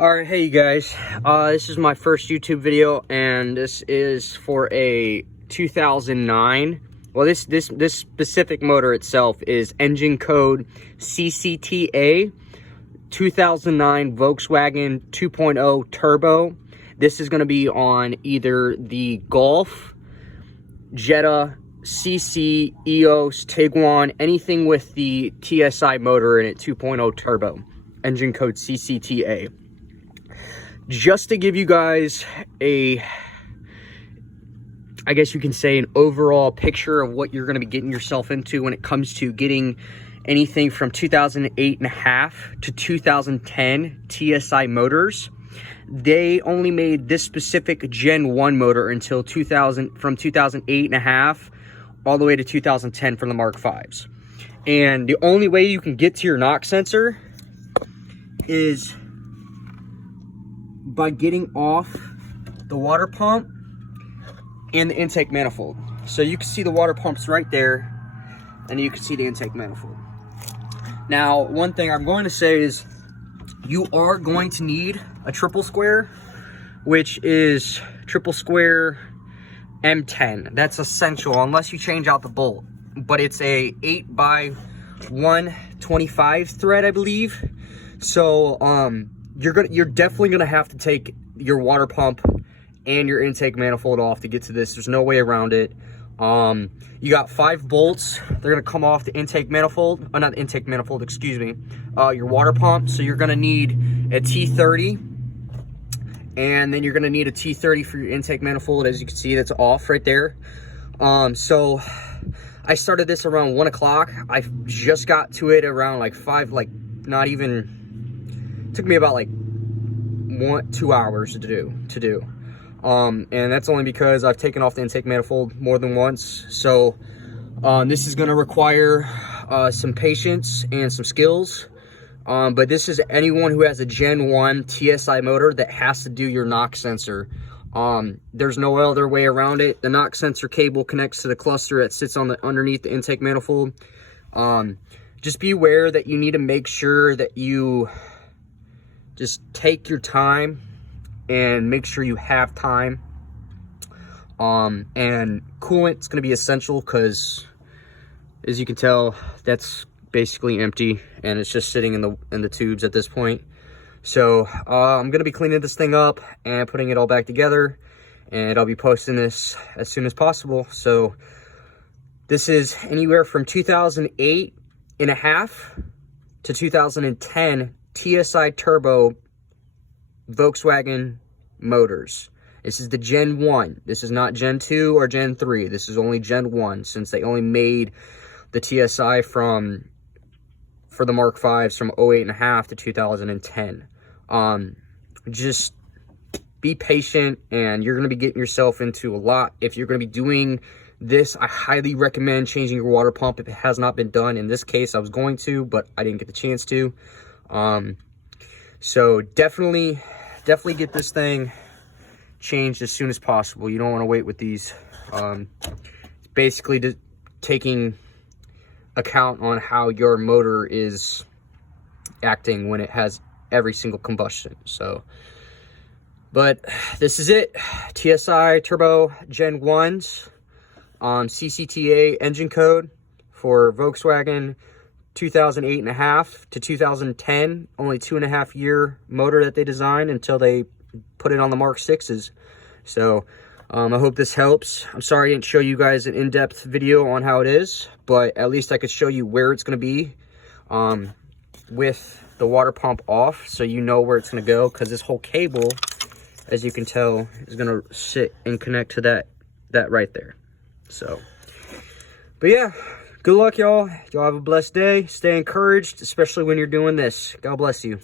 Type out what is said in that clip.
Alright, hey you guys, this is my first YouTube video, and this is for a 2009, well this specific motor itself is engine code CCTA 2009 Volkswagen 2.0 Turbo. This is going to be on either the Golf, Jetta, CC, EOS, Tiguan, anything with the TSI motor in it, 2.0 Turbo, engine code CCTA. Just to give you guys I guess you can say an overall picture of what you're going to be getting yourself into when it comes to getting anything from 2008 and a half to 2010 TSI motors. They only made this specific Gen 1 motor until 2008 and a half all the way to 2010 for the Mark Vs. And the only way you can get to your knock sensor is by getting off the water pump and the intake manifold. So you can see the water pumps right there, and you can see the intake manifold. Now, one thing I'm going to say is you are going to need a triple square, which is triple square M10. That's essential unless you change out the bolt, but it's a 8x125 thread, I believe. So you're definitely gonna have to take your water pump and your intake manifold off to get to this. There's no way around it. You got 5 bolts. They're gonna come off the intake manifold, not the intake manifold, excuse me, your water pump. So you're gonna need a T30, and then you're gonna need a T30 for your intake manifold. As you can see, that's off right there. So I started this around 1 o'clock. I just got to it around like 5, like not even, it took me about like 2 hours to do. And that's only because I've taken off the intake manifold more than once. So this is going to require some patience and some skills. But this is anyone who has a Gen 1 TSI motor that has to do your knock sensor. There's no other way around it. The knock sensor cable connects to the cluster that sits on underneath the intake manifold. Just be aware that you need to make sure that you just take your time and make sure you have time. And coolant is going to be essential because, as you can tell, that's basically empty and it's just sitting in the tubes at this point. So I'm going to be cleaning this thing up and putting it all back together, and I'll be posting this as soon as possible. So this is anywhere from 2008 and a half to 2010 TSI Turbo Volkswagen motors. This is the Gen 1. This is not Gen 2 or Gen 3. This is only Gen 1, since they only made the TSI for the Mark Vs from 08 and a half to 2010. Just be patient, and you're going to be getting yourself into a lot. If you're going to be doing this, I highly recommend changing your water pump if it has not been done. In this case, I was going to, but I didn't get the chance to. So definitely get this thing changed as soon as possible. You don't want to wait with these. It's basically taking account on how your motor is acting when it has every single combustion. So, but this is it. TSI Turbo Gen 1s, CCTA engine code for Volkswagen 2008 and a half to 2010, only 2.5 year motor that they designed until they put it on the Mark 6s. So I hope this helps. I'm sorry I didn't show you guys an in-depth video on how it is, but at least I could show you where it's going to be with the water pump off, so you know where it's going to go, because this whole cable, as you can tell, is going to sit and connect to that right there. So, but yeah, good luck, y'all. Y'all have a blessed day. Stay encouraged, especially when you're doing this. God bless you.